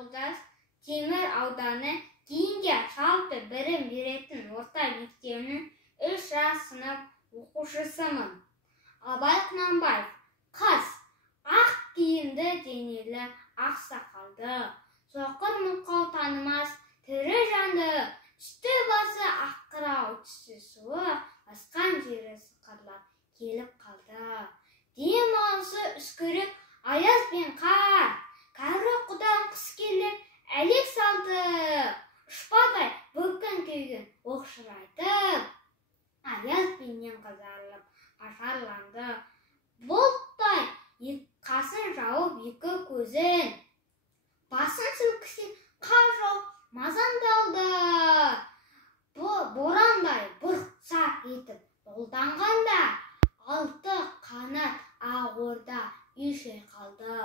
Олжас Темір ауданы кейінге жалпы білім беретін орта мектебінің 3 жас сынып оқушысымын. Абай Құнанбаев: қыз, ақ киімді денелі, ақ сақалды, соқыр мылқау танымас тірі жанды, үсті басы аққырау, түсі суық, асқан жері сықырлап келіп қалды. Дем алысы үскірік аяз бен қар, кәрі құдан қыс келіп әлек салды. Ұшпадай бүкін күйген оқшырайтып, аяз беннен қызарылып қашарланды. Бұлттай қасын жауып екі көзін, басын сілкісе қар жауып мазандалды. Борандай бұрқса етіп долданғанда, алты қанат ақ орда үй шайқалды.